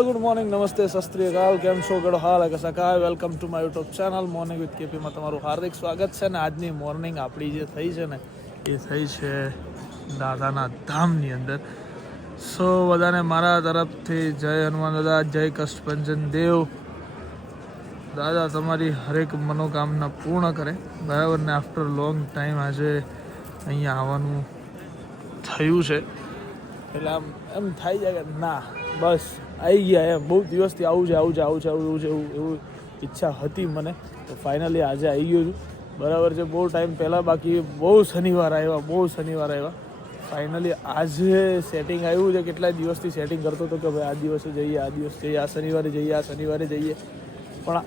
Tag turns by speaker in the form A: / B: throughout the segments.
A: Hello good morning નમસ્તે સસ્ત્રીયકાલ કેમ છો? ગડો હાલ કે કાય welcome to my YouTube channel morning with કેપીમાં તમારું હાર્દિક સ્વાગત છે ને આજની મોર્નિંગ આપણી જે થઈ છે ને, એ થઈ છે દાદાના ધામની અંદર. સો બધાને મારા તરફથી જય હનુમાન દાદા, જય કષ્ટભંજન દેવ. દાદા, તમારી હરેક મનોકામના પૂર્ણ કરે. બરાબર ને આફ્ટર લોંગ ટાઈમ આજે અહીંયા આવવાનું થયું છે. એટલે આમ એમ થાય છે કે ના, બસ આવી ગયા એમ. બહુ દિવસથી આવું છે આવું છે આવું છે આવું છે એવું એવું ઈચ્છા હતી મને. તો ફાઇનલી આજે આવી ગયો છું. બરાબર છે, બહુ ટાઈમ પહેલાં બાકી બહુ શનિવાર આવ્યા, બહુ શનિવાર આવ્યા. ફાઇનલી આજે સેટિંગ આવ્યું છે, કેટલાય દિવસથી સેટિંગ કરતો હતો કે ભાઈ આ દિવસે જઈએ, આ દિવસ જઈએ, આ શનિવારે જઈએ, આ શનિવારે જઈએ. પણ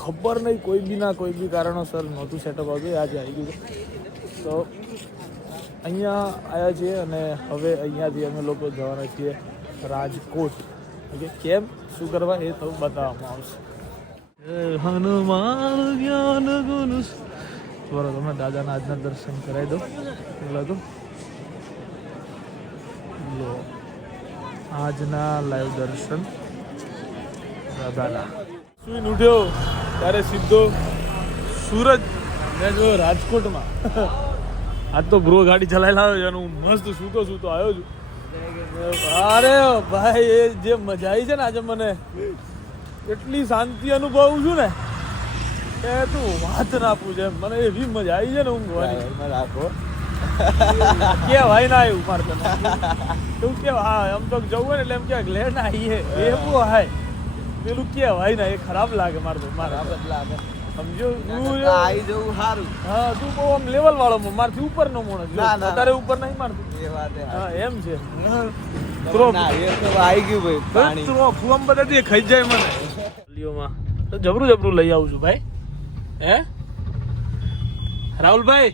A: ખબર નહીં, કોઈ બી ના કોઈ બી કારણોસર નહોતું સેટઅપ આવ્યું આજે આવી ગયું તો અહીંયા આવ્યા છીએ અને હવે અહીંયાથી અમે લોકો જવાના છીએ રાજકોટ. ઓકે, કેમ? શું કરવા એ તો બતાવવામાં આવશે. હનુમાન જ્ઞાન ગુણ બરો તમે દાદાના આજના દર્શન કરાવી દો. પેલા તો. લો. આજના લાઈવ દર્શન દાદાના. સુઈને ઉઠ્યો? ત્યારે સીધો સુરત. મેં જો રાજકોટમાં. આજ તો બ્રો ગાડી ચલાવી લાવ્યો છે અને હું મસ્ત સૂતો સૂતો આવ્યો છું. અરે ભાઈ એ જે મજા આવી છે ને આજે મને એટલી શાંતિ અનુભવું છું ને કે તું વાત ના પૂછે. મને એવી મજા આવી છે ને ઊંઘવાની.
B: રાખો.
A: કેવાય ના આવ્યું મારે તને. તું કે હા આમ તો જવું હોય ને એટલે એમ કે લે ના આવીએ એવું હાય. પેલું કેવાય ના એ ખરાબ લાગે મારે તો મારે
B: લાગે.
A: સમજો? તું
B: આવી જવું સારું
A: હા તું બહુ આમ લેવલ વાળો મારથી ઉપર નો મોણ
B: ના, ના,
A: અત્યારે ઉપર નહીં મારતું.
B: એ વાત
A: હા એમ છે.
B: સાચી. એ તો આવી ગયું ભાઈ પાણી.
A: ફુવામ બધાથી ખાઈ જાય મને. લીઓમાં તો જબરું જબરું લઈ આવું છું ભાઈ. હે? રાહુલભાઈ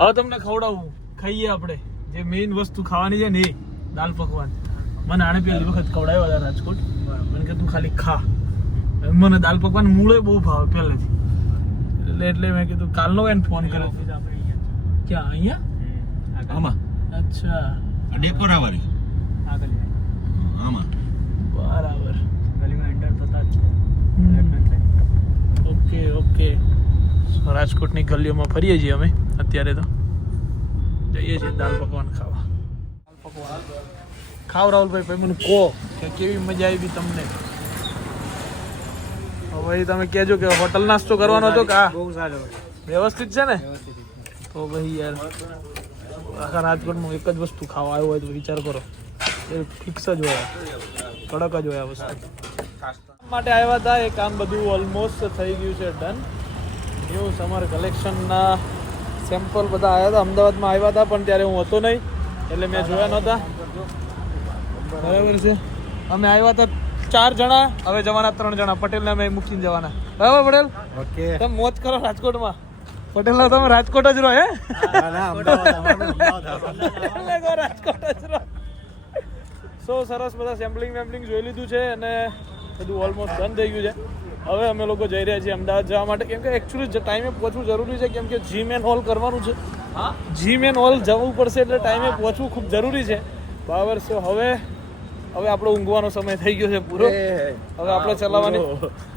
A: હવે તમને ખવડાવું. ખાઈએ આપણે. જે મેઇન વસ્તુ ખાવાની છે ને એ દાલ પકવાન. મને આણે પહેલી વખત ખવડાવ્યો હતા રાજકોટ. મને કે તું ખાલી ખા. મને દાલ પકવાન મૂળે બહુ ભાવે પહેલેથી. એટલે એટલે મેં કીધું કાલનો એને ફોન કર્યો. ક્યાં અહીંયા?
C: આમાં?
A: અચ્છા.
C: ડેકોરા વાળી આમાં.
A: બરાબર. Okay okay. રાજકોટની ગલીઓમાં ફરીએ છીએ અમે અત્યારે તો. જઈએ છીએ દાલ પકવાન ખાવા. દાલ પકવાન ખાવ રાહુલભાઈ ભાઈ મને કહો કે કેવી મજા આવી તમને? હવે તમે કહેજો કે હોટલ નાસ્તો કરવાનો હતો કે
B: બહુ સારો
A: વ્યવસ્થિત છે ને? તો ભાઈ યાર આખા રાજકોટમાં એક જ વસ્તુ ખાવા આવ્યો હોય તો વિચાર કરો. એ ફિક્સ જ હોય. કડક જ હોય આ વસ્તુ. માટે આવ્યા હતા એ કામ બધું ઓલમોસ્ટ થઈ ગયું છે ડન ન્યૂ સમર કલેક્શનના સેમ્પલ બધા આવ્યા હતા. અમદાવાદમાં આવ્યા હતા પણ ત્યારે હું હતો નહીં. એટલે મેં જોયા નહોતા. બરાબર છે. અમે આવ્યા હતા ચાર જણા હવે જવાના ત્રણ જણા. પટેલને અમે મૂકીને જવાના. બરાબર પટેલ?
B: ઓકે.
A: તમે મોજ કરો રાજકોટમાં. પટેલ તમે રાજકોટ જ રહો હે? રાજકોટ જ રહો. સો સરસ બધા સેમ્પલિંગ વેમ્પલિંગ જોઈ લીધું છે અને બધું ઓલમોસ્ટ ડન થઈ ગયું છે. હવે અમે લોકો જઈ રહ્યા છીએ અમદાવાદ જવા માટે. કેમ કે એકચ્યુઅલી ટાઈમે પહોંચવું જરૂરી છે કેમ કે જીમ એન્ડ હોલ કરવાનું છે. જીમ એન્ડ હોલ જવું પડશે એટલે ટાઈમે પહોંચવું ખૂબ જરૂરી છે. બરાબર સો હવે હવે આપણો ઊંઘવાનો સમય થઈ ગયો છે પૂરો. હવે આપણે ચલાવવાની.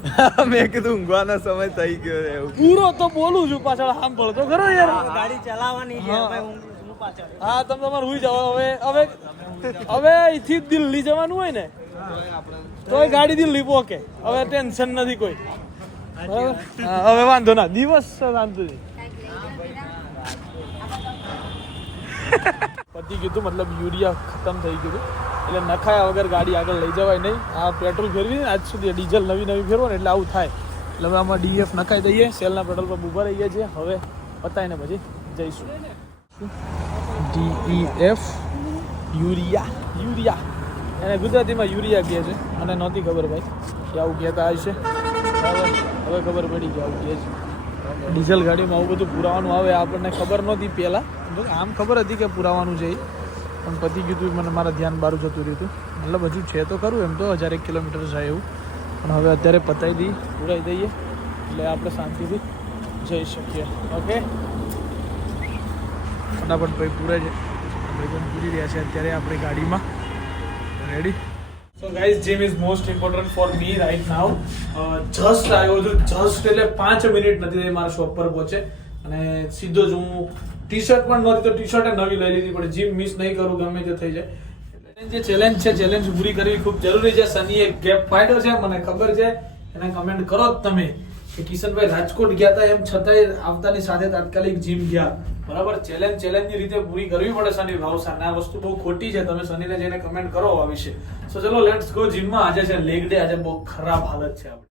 B: મેં કીધું ઊંઘવાનો સમય થઈ ગયો છે
A: પૂરો તો બોલું છું પાછળ સાંભળો તો ખરો યાર.
D: ગાડી ચલાવવાની છે
A: હા. તમે તમારે હુઈ જાઓ. હવે હવે હવે અહીંથી જ દિલ્હી જવાનું હોય ને તોય ગાડી દિલ્હી પોકે. હવે ટેન્શન નથી કોઈ. બરાબર? હવે વાંધો ના દિવસ શાંતિ. પતી ગયું મતલબ યુરિયા ખતમ થઈ ગયું એટલે નખાયા વગર ગાડી આગળ લઈ જવાય નહીં. આ પેટ્રોલ ફેરવી ને આજ સુધી ડીઝલ નવી નવી ફેરવો ને એટલે આવું થાય. એટલે હવે આમાં ડીએફ નખાઈ દઈએ, સેલના પેટ્રોલ પંપ ઊભા રહી ગયા છે. હવે પતાવીને પછી જઈશું. DEF urea. યુરિયા. એને ગુજરાતીમાં યુરિયા કહે છે. મને નહોતી ખબર ભાઈ, કે આવું કહેતા હશે. હવે હવે ખબર પડી કે આવું કહે છે. ડીઝલ ગાડીમાં આવું બધું પુરાવાનું આવે, આપણને ખબર નહોતી પહેલાં. આમ ખબર હતી કે પુરાવાનું છે પણ પતી ગયું હતું મને મારા ધ્યાન બારું જતું રહ્યું હતું મતલબ હજુ છે તો ખરું, એમ તો હજાર એક કિલોમીટર જાય એવું. પણ હવે અત્યારે પતાવી દઈએ પુરાઈ દઈએ. એટલે આપણે શાંતિથી જઈ શકીએ. ઓકે ફટાફટ ભાઈ પૂરે છે ભાઈ પણ પૂરી રહ્યા છે અત્યારે આપણે ગાડીમાં. Ready so guys gym is most important for me right now just આવ્યો છું જસ્ટ એટલે પાંચ મિનિટ નથી થઈ મારા શોપ પર પહોંચે. અને સીધો જ હું ટી શર્ટ પણ નહોતી, તો ટી શર્ટ નવી લઈ લીધી, પણ જીમ મિસ નહીં કરું, ગમે તે થઈ જાય. જે ચેલેન્જ છે ચેલેન્જ પૂરી કરવી ખૂબ જરૂરી છે. સનીએ ગેપ પાડ્યો છે, મને ખબર છે. એને કમેન્ટ કરો જ તમે. કે કિશનભાઈ રાજકોટ ગયા હતા એમ છતાંય આવતાની સાથે તાત્કાલિક જીમ ગયા. બરાબર? ચેલેન્જ ચેલેન્જની રીતે પૂરી કરવી પડે શનિ ભાવસાને આ વસ્તુ બહુ ખોટી છે. તમે શનિને જઈને કમેન્ટ કરો આ વિશે. સો ચલો લેટ્સ ગો જીમમાં આજે છે લેગ ડે આજે બહુ ખરાબ હાલત છે આપણી.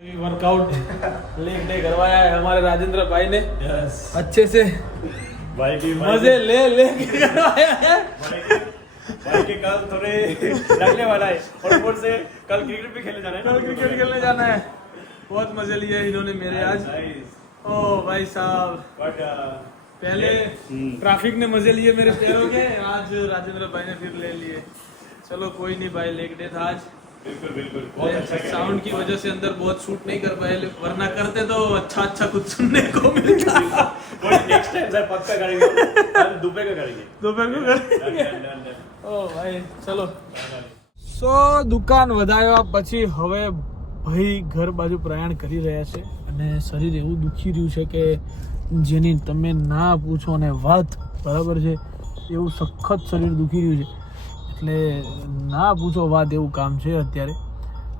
A: वर्कआउट लेग डे करवाया है हमारे राजेंद्र भाई ने। Yes. अच्छे से।
C: भाई की
A: मज़े ले ले करवाया है।
C: भाई के कल थोड़े लगने वाला है। और ऊपर से कल क्रिकेट भी खेलने जाना है
A: कल क्रिकेट खेलने जाना है। बहुत मज़े लिए इन्होंने मेरे आज। ओ भाई साहब। पहले ट्रैफ़िक ने मज़े लिए मेरे पैरों के। आज राजेंद्र भाई ने फिर ले लिए। चलो कोई नहीं भाई लेग डे था आज।
C: बिल्कुल बिल्कुल बहुत अच्छा खेला।
A: साउंड की वजह से अंदर बहुत शूट नहीं कर पाए वरना करते तो अच्छा अच्छा कुछ सुनने को मिलता
C: कोई नेक्स्ट टाइम सर पक्का करेंगे कल दुबई का करेंगे
A: दोपहर को
C: Done,
A: करेंगे
C: done, done, done.
A: ઓ ભાઈ ચલો સો દુકાન વધાર્યા પછી હવે ભાઈ ઘર બાજુ પ્રયાણ કરી રહ્યા છે અને શરીર એવું દુખી રહ્યું છે કે જેની તમે ના પૂછો ને વાત બરાબર છે એવું સખત શરીર દુખી રહ્યું છે એટલે ના પૂછો વાત એવું કામ છે અત્યારે.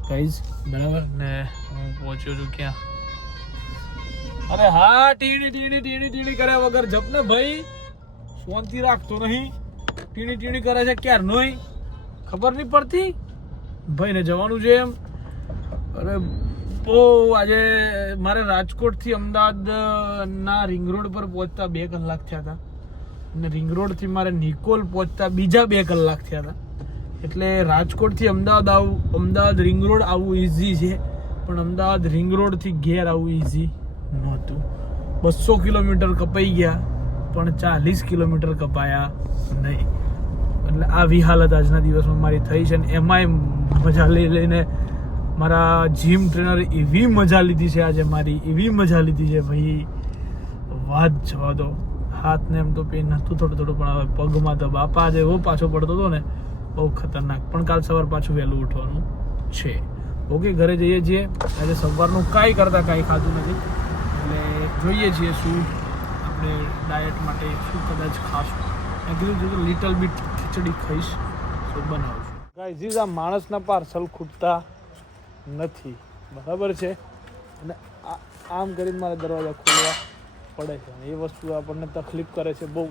A: કહીશ બરાબર? ને હું પહોંચ્યો છું ક્યાં? અરે હા ટીણી ટીણી ટીણી ટીણી કર્યા વગર જપ ને ભાઈ. શાંતિ રાખતો નહીં. ટીણી ટીણી કરે છે ક્યાર નહીં? ખબર નહીં પડતી? ભાઈને જવાનું છે એમ. અરે બહુ આજે મારે રાજકોટથી અમદાવાદના રિંગ રોડ પર પહોંચતા બે કલાક થયા હતા. અને રિંગ રોડથી મારે નિકોલ પહોંચતા બીજા બે કલાક થયા હતા. એટલે રાજકોટથી અમદાવાદ આવું, અમદાવાદ રિંગ રોડ આવવું ઇઝી છે. પણ અમદાવાદ રિંગ રોડથી ઘેર આવવું ઇઝી નહોતું. બસો કિલોમીટર કપાઈ ગયા, પણ ચાલીસ કિલોમીટર કપાયા નહીં. એટલે આવી હાલત આજના દિવસમાં મારી થઈ છે ને એમાંય મજા લઈ લઈને મારા જીમ ટ્રેનર એવી મજા લીધી છે આજે મારી, એવી મજા લીધી છે ભાઈ. વાત જવા દો. હાથને એમ તો પેન નહોતું થોડું થોડું, પણ હવે પગમાં તો બાપા આજે એવો પાછો પડતો હતો ને, બહુ ખતરનાક. પણ કાલ સવાર પાછું વહેલું ઉઠવાનું છે. ઓકે, ઘરે જઈએ છીએ. આજે સવારનું કાંઈ કરતાં કાંઈ ખાધું નથી. એટલે જોઈએ છીએ શું આપણે ડાયટ માટે શું કદાચ ખાશું. મેં કીધું કે લિટલ બીટ ખીચડી ખાઈશ, તો બનાવશું. ગાઈઝ આ માણસના પાર્સલ ખૂટતા નથી. બરાબર છે? અને આમ કરીને મારે દરવાજા ખોલવા પડે છે. અને એ વસ્તુ આપણને તકલીફ કરે છે બહુ.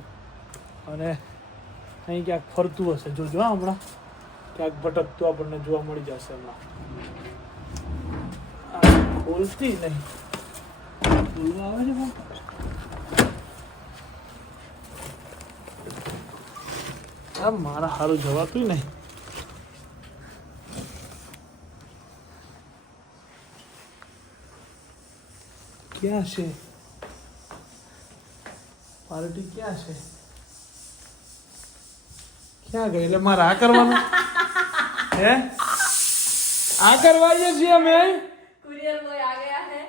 A: અને અહીં ક્યાંક ફરતું હશે. જો જો હમણાં. ક્યાંક ભટકતું આપણને જોવા મળી જશે હમણાં. ખોલતી નહીં. ખોલવા આવે છે મારા હારું જવાતું નહીં. ક્યાં છે? પાર્ટી ક્યાં છે ક્યાં ગઈ એટલે મારે આ કરવાનું હે આ કરવાઈએ છીએ અમે
E: कुरियर बॉय आ गया है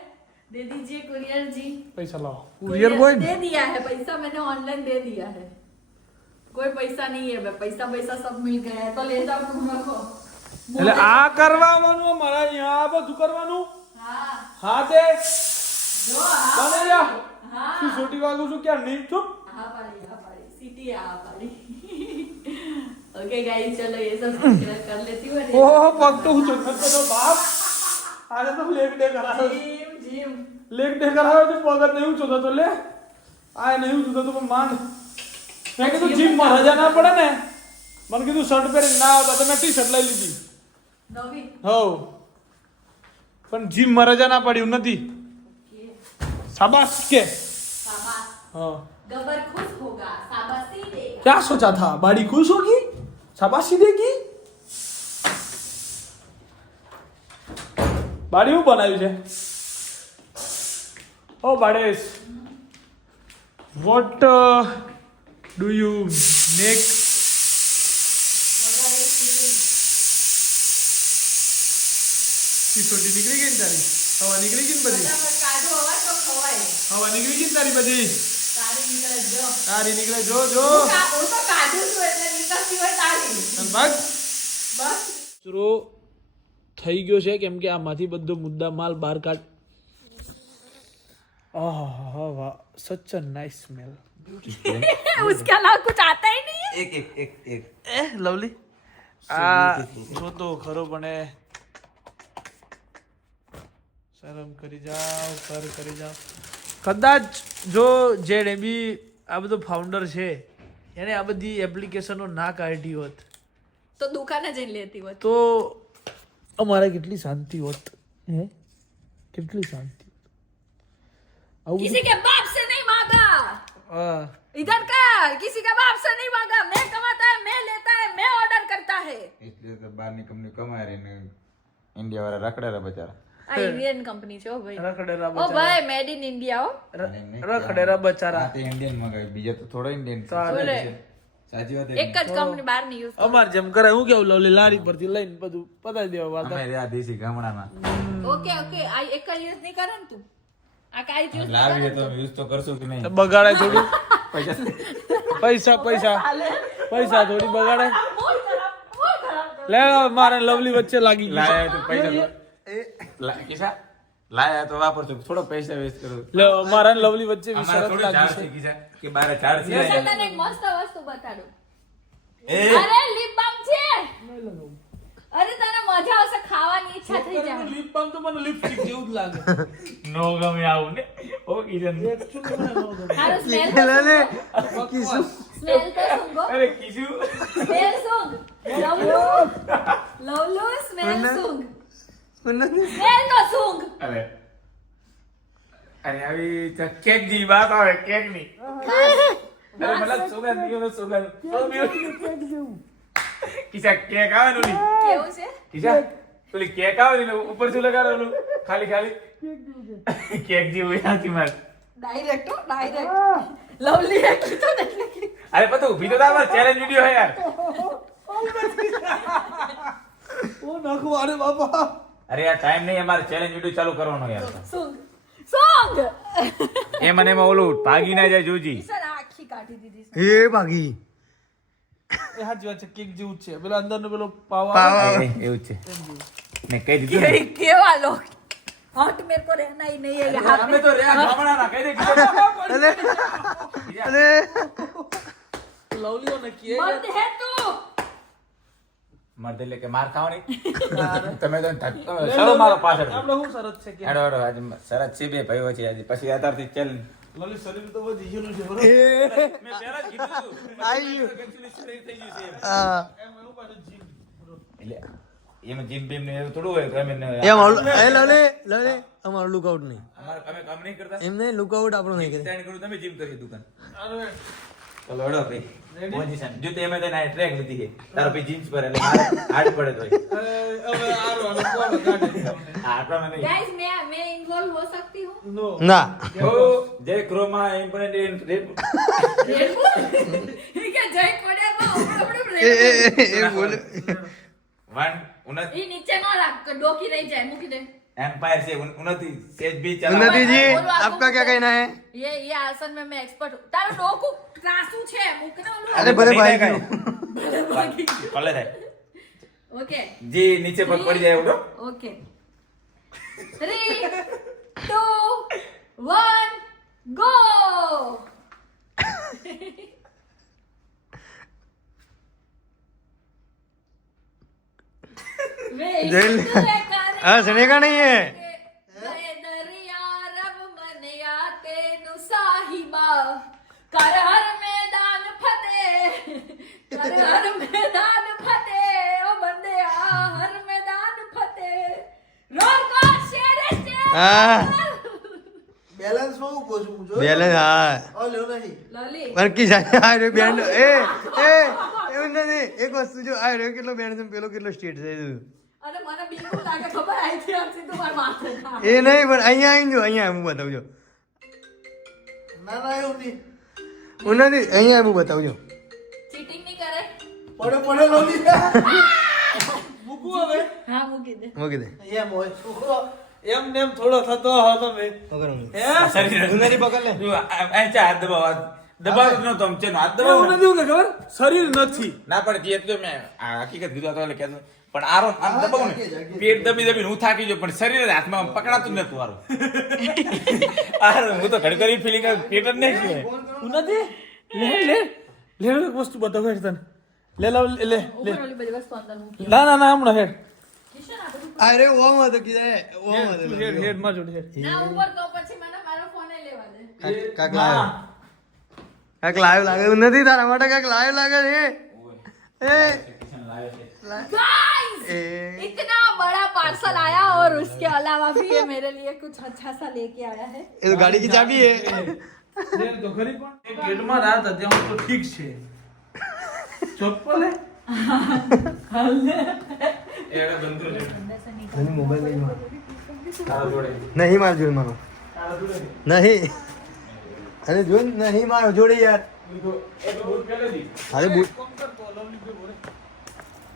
E: दे दीजिए कुरियर जी
A: પૈસા લાવો કુરિયર બોય
E: दे दिया है पैसा मैंने ऑनलाइन दे दिया है कोई पैसा नहीं है भाई पैसा पैसा सब मिल गया है तो ले जाओ तुम रखो
A: એટલે આ કરવાનું મારા અહીંયા આ બધું કરવાનું
E: हाँ
A: હા તે
E: जो हाँ
A: બને જા
E: हाँ
A: શું છોટી વાગું છું ક્યાં નહીં છું
E: हाँ पाड़ी हाँ पाड़ी सिटी है हाँ पाड़ी ओके गाइस चलो ये सब सब्सक्राइब कर लेती हूँ अरे
A: ઓહો પગ તો હું ચોખ્ખો તો બાપ આજે તો લેગ ડે કરાયો
E: जिम जिम
A: લેગ ડે કરાયો છે પગ જ નહીં ઊંચો થતો લે આ નહીં ઊંચો થતો પણ માંડ મેં કીધું જીમમાં રજા ના પડે ને મને કીધું શર્ટ પહેરીને ના આવતા તો મેં ટી શર્ટ લઈ લીધી
E: नवी
A: હવ પણ જીમમાં રજા ના પડ્યું નથી
E: ओके
A: શાબાશ કે
E: शाबाश
A: हाँ
E: गबर खुश होगा शाबाशी देगा
A: क्या सोचा था बाड़ी खुश होगी शाबाशी देगी બાડી હું બનાવ્યું છે ઓ બાડેશ વોટ ડુ યુ મેક
E: वगैरह
A: સિસોટી નીકળી ગઈ ને તારી હવા નીકળી ગઈ ને બધી
E: ફટાફટ કાઢો અવાજ તો ખવાય
A: હવા નીકળી ગઈ ને તારી બધી
E: તારી નીકળે જો
A: તારી નીકળે જો જો
E: હું કા- હું તો કાઢું છું એટલે નીકળતી હોય તારી
A: અને ભાગ
E: બસ
A: કચરો થઈ ગયો છે કેમ કે આમાંથી બધો મુદ્દા માલ બહાર કાઢ આહ વાહ સચ અ નાઇસ સ્મેલ
E: उसके अलावा कुछ आता ही नहीं है
B: એક એક એક એક
A: એ લવલી આ જો તો ખરો પણ એ શરમ કરી જાઓ કર કરી જાઓ કદાચ જો જેણે બી આ બધો ફાઉન્ડર છે એને આ બધી એપ્લિકેશનો ના કાઢી હોત
E: तो दुकान जैन लेती होत
A: તો અમારે કેટલી શાંતિ હોત હે કેટલી શાંતિ આવું
E: किसी के बाप से नहीं मांगा
A: હા
E: इधर का किसी के बाप से नहीं मांगा मैं कमाता है मैं लेता है मैं ऑर्डर करता है
B: એટલે તો બહારની કંપની કમાય રહી ને ઇન્ડિયા વાળા રખડેલા બચારા
E: આ ઇન્ડિયન કંપની છે ઓ ભાઈ.
A: રખડેરા
E: ઓ ભાઈ મેડ ઇન ઇન્ડિયા ઓ
A: રખડેરા બચારા.
B: આ તો ઇન્ડિયન મગાવી બીજા તો થોડા ઇન્ડિયન સાચી વાત
E: એક જ કંપની બહારની યુઝ
A: અમાર જેમ કરે હું કેવું લવલી લારી પરથી લઈને બધું પતાવી દેવા વાત
B: અમે રહ્યા દેશી ગામડામાં.
E: Okay okay. આ એક જ યુઝ નહીં કરે ને તું? આ કાઈ યુઝ
B: લાવીએ તો યુઝ તો કરશું કે નહીં?
A: બગાડે થોડી. પૈસા પૈસા પૈસા. થોડી બગાડે. લે મારે લવલી વચ્ચે લાગી
B: લાયા તો પૈસા તો- લાયા તો વાપરશું થોડો પૈસા વેસ્ટ કરું.
A: લે મારા લવલી વચ્ચે બી
B: અમારે
A: શરત
B: થોડી
A: લાગી છે.
B: કે બારે ઝાડ છે.
E: ચાલ તને એક મસ્ત વસ્તુ બતાડું. અરે લિપ બામ છે. અરે તને મજા આવશે ખાવાની ઈચ્છા થઈ જાય
A: લિપ બામ તો મને લિપસ્ટિક જેવું જ લાગે.
B: નો ગમે આવું ને? ઓ કિશન.
E: હારું સ્મેલ સ્મેલ તો સુંગો
B: અરે કિશુ.
E: Smell Sung લવલુ? લવલુ સ્મેલ સુંગ તો સુંગ
B: અરે અરે આવી કેક જેવી વાત આવે કેકની અરે મતલબ સુગંધ ઈનો સુગંધ કિશા કેક આવે ને ઓલી
E: કેવું છે
B: કિશા ઓલી કેક આવે ને ઉપર શું ખાલી ખાલી કેક જેવું યાથી માર
E: ડાયરેક્ટ ડાયરેક્ટ લવલી એ કીધું ને
B: અરે પતું ઊભી તો તાર ચેલેન્જ વિડિયો હે યાર
A: ઓ નાખો અરે બાપા
B: અરે આ ટાઈમ નહીં અમારે ચેલેન્જ વિડિયો ચાલુ કરવાનો યાર.
E: સોંગ.
B: એ મને એમાં ઓલું ભાગી ના જાય જોજી.
E: સર આખી કાઢી દીધી
F: એ ભાગી.
A: એ હાજી વાત છે કેક જેવું છે. પેલા અંદર નો પેલો પાવ
B: એવું છે. ને કહી દીધું
E: કેવા લોક. હોટ મે કો રહેના હી નહીં હે
B: અમે તો રહ્યા ગામડા ના કહી દે અરે
F: અરે.
A: લવલીઓ ને કે
E: મત હે તું.
B: મર્દ એટલે કે માર ખાવાની. તમે તો ચલો મારો પાછળ
A: આપણે શું શરત છે કે?
B: હેડો હેડો આજે સરસ છે બે ભાઈઓ છે આજે પછી અત્યારથી ચેલેન્જ
A: લવલી શરીર તો વધી ગયેલું છે બરોબર?
B: મેં પહેલા જ કીધું હતું.
F: આઈ ગયું.
B: શરીર થઈ ગયું છે એમ.
A: એમ હું પાછું જીમ
B: એટલે એમ જીમ બીમ ને એવું થોડું હોય કે ન-
F: એ લલે લલે અમારું લુકઆઉટ નહીં.
B: અમારે અમે કામ નહીં કરતા?
F: એમ નહીં લુકઆઉટ આપણો નહીં કરે
B: તમે જીમ કરી દુકાન
A: અરે.
B: ચલો હેડો ભાઈ. પોઝિશન જો તે મેં તને ટ્રેક લીધી છે. તારો પી જીન્સ પર એટલે હાડ પડે તો
A: હવે આરો
E: આરો નીચે
A: નો
E: રાખ ડોકી રહી જાય મૂકી દે.
B: एम्पायर से उन- उन्नति सेज भी चला
F: उन्नति जी
E: बोलो, आपको
F: आपका क्या कहना है
E: ये ये आसन में मैं एक्सपर्ट हूँ तारो डोकू ત્રાસુ છે મૂકને ઓલું
F: અરે ભલે ભાઈ
B: नहीं
F: ગયું.
B: ભલે થાય
E: ઓકે
B: જી નીચે પગ પડી જાય ઉડો
E: okay three two one go
F: jail- हाँ सुनेगा नहीं है
E: દરિયા રબ મનયા તેનું સાહિબા કર હર મેદાન ફતેહ કર હર મેદાન ફતેહ ઓ બંદયા હર મેદાન ફતેહ રોર કો શેરે શેર
F: હા
A: બેલેન્સ માં ઉભો છું હું જો
F: બેલેન્સ હા
A: ઓ લ્યો નહીં
E: લલી
F: વરકી જાય આ રહ્યો બેન્ડ એ એ એવું નથી એક વસ્તુ જો આ રહ્યો કેટલો બેન્ડ છે ને પેલો કેટલો સ્ટેટ છે એ જોજો.
E: અને મને બિલકુલ લાગે ખબર આઈ આમ સીધું મારા માથે
F: એ નહીં પણ અહીંયા આવી જો અહીંયા હું બતાવજો
A: ના ના એવું નહીં.
F: હું નથી અહીંયા હું બતાવજો
E: ચીટિંગ નહીં કરે?
A: પડે પડે લવલી મૂકું હવે.
E: હા મૂકી દે.
F: મૂકી દે.
A: એમ હોય. છોકરો એમ ને એમ થોડો થતો હતો તમે.
F: પકડ હે?
B: શરીર
F: ઉંદરથી પકડ લે.
B: જો, આ- ચા હાથ દબાવ દબાવ નો આમ ચેનો હાથ દબાવ ને.
A: નથી હું ખબર? શરીર નથી.
B: ના પડે જે એટલે મેં આ હકીકત કીધું હતો એટલે કહેતો. પણ આરો આમ દબાવું ને. પેટ દબી દબી હું થાકી ગયો પણ શરીર હાથમાં પકડાતું જ નતું આરો આરો હું તો ઘડઘડી ફિલિંગ પેટ જ નહીં ગયો
A: નથી? લે લે લે એક વસ્તુ બતાવો હેડ તને. લે લાવ લે લે લે. ના ના ના હમણાં હેડ.
F: અરે ઓમ હતો કીધે ઓમ હતો
A: હેડ હેડમાં જોડ હેડ.
E: ના ઉપર તો પછી મને મારો ફોન લેવા દે.
F: કાક લાવ કાક લાઈવ લાગે નથી તારા માટે કાક લાઈવ લાગે છે. એ. લાઈવ
E: इतना बड़ा पार्सल आया और उसके अलावा भी ये मेरे लिए कुछ अच्छा सा लेके आया है
F: એ તો ગાડી કી ચાબી હે
A: લે તો ખરી પણ એ ગેટમાં રાત હતી હું તો ઠીક છે ચપ્પલ હે
B: એડા બંધ રહે.
F: મોબાઈલ લઈ મારો
B: તારા જોડે.
F: નહીં મારો જોડે મારો નહીં અરે જો ને, નહીં મારો જોડે યાર
B: એ તો એ તો બહુ પહેલેથી.
F: અરે બુ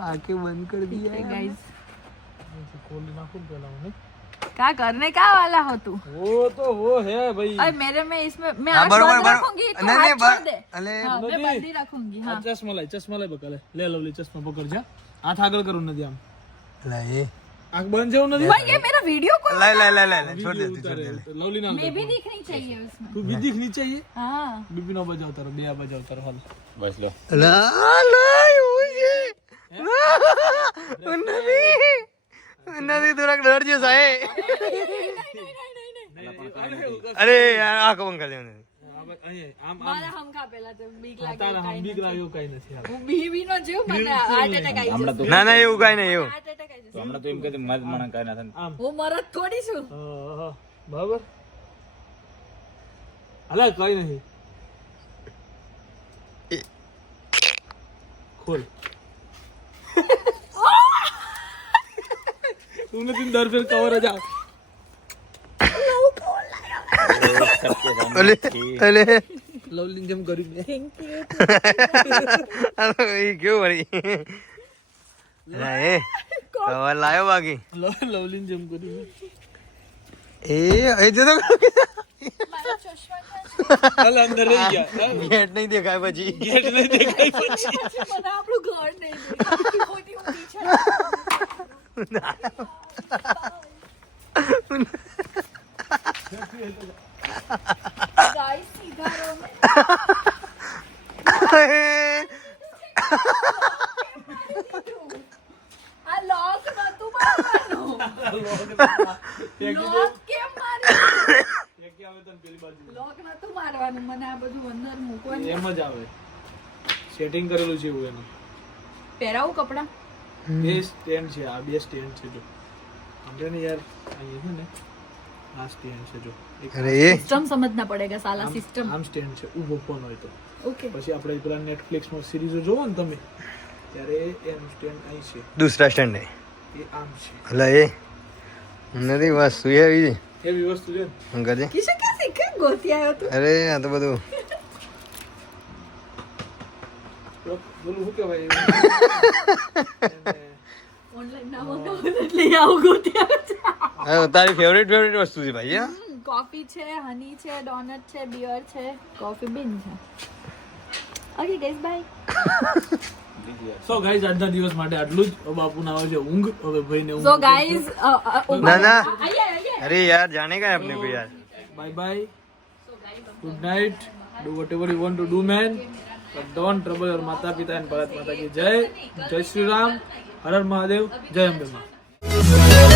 F: आके बंद कर दिया
A: है गाइस तो
E: क्या करने का वाला हो तू?
A: वो तो वो है भाई।
E: अरे मेरे में इसमें मैं
F: हाँ, आज
E: बंद रखूँगी तो
F: नहीं नहीं बंद
E: अरे
F: हाँ,
E: हाँ, मैं बंद ही रखूँगी हाँ।
A: चश्मा ले चश्मा ले बकले ले लो ले चश्मा पकड़ जा। हाथ आगल करो नदी आम।
F: ले
A: ये। आग बंद जाओ नदी
E: भाई ये मेरा वीडियो को
F: ले ले ले ले छोड़ दे
A: छोड़
F: दे
A: लवली ना
E: मैं भी दिखनी चाहिए उसमें।
A: तू भी दिखनी चाहिए?
E: हाँ।
A: बीबी ना बजाओ तेरा बेया बजाओ तेरा
B: हल। बस
F: ले। ला ला मुझे નથી નથી થોડાક ડરજો સાહેબ. અરે યાર કરી
A: આ બસ અહીંયા આમ આમ.
E: મારા હમખા પેલા તો બીક લાગે
A: તારા હમ બીક લાગ્યો કઈ નથી હાલ.
E: હું બીવી નો
F: ના ના એવું કાંઈ નહીં એવું.
B: હમણાં તો એમ કહેતું મત મને કાંઈ ના
E: હું મરદ થોડી છું.
A: હા, હા. બરાબર? હાલે કઈ નથી ખોલ. તું નથી દર ફેર કવર જ આવ
F: અલે અલે.
A: લવલી જેમ કરી દે
F: એ કેવું વળી? ના એ કવર લાયો બાકી.
A: લવલી જેમ કરી
F: એ એ જો તો
A: હાલ અંદર રહી ગયા
F: ગેટ નહીં દેખાય પછી.
A: ગેટ નહીં દેખાય પછી.
E: મને આપણું ઘર નહીં. ખોટી ઊંધી છે. Guys, સીધા રહો આ lock નહોતું મારવાનું. Lock કેમ માર્યું? લોક નહોતું મારવાનું. મને આ બધું અંદર મૂકવાનું.
A: એમ જ આવે. સેટિંગ કરેલું છે એવું એનું.
E: પહેરાવું કપડાં?
A: બે સ્ટેન્ડ છે આ બે સ્ટેન્ડ છે જો. સમજે ને યાર? અહીંયા છે ને? આ સ્ટેન્ડ છે જો.
F: અરે એ?
E: System સમજના પડેગા સાલા સિસ્ટમ
A: આમ સ્ટેન્ડ છે ઊભો ફોન હોય તો.
E: ઓકે
A: પછી આપણે પેલા નેટફ્લિક્સમાં સિરીઝો જોવો ને તમે ત્યારે એનું સ્ટેન્ડ અહીં છે.
F: દૂસરા સ્ટેન્ડ નહીં
A: એ આમ છે.
F: એટલે એ નથી વસ્તુ એ આવી.
A: એવી વસ્તુ છે ને.
F: હું કહેજે
E: કિશન ક્યાં શીખે ગોતી આવ્યો તું?
F: અરે આ તો બધું.
A: બોલું શું કહેવાય?
E: ના
F: તારી ફેવરેટ ફેવરેટ વસ્તુ છે ભાઈ
E: કોફી છે હની છે ડોનટ છે બિયર છે કોફી બીન છે. Okay guys bye
A: so guys આજના દિવસ માટે આટલું જ. હવે બાપુને આવે છે ઊંઘ હવે ભાઈને ઊંઘ
E: સો ગાઈસ
F: ના ના. अरे यार, जाने का है अपने को यार।
A: Bye bye good night do whatever you want to do man but don't trouble और माता पिता एंड भारत माता की जय जय श्री राम हर हर महादेव जय
G: अम्बे माँ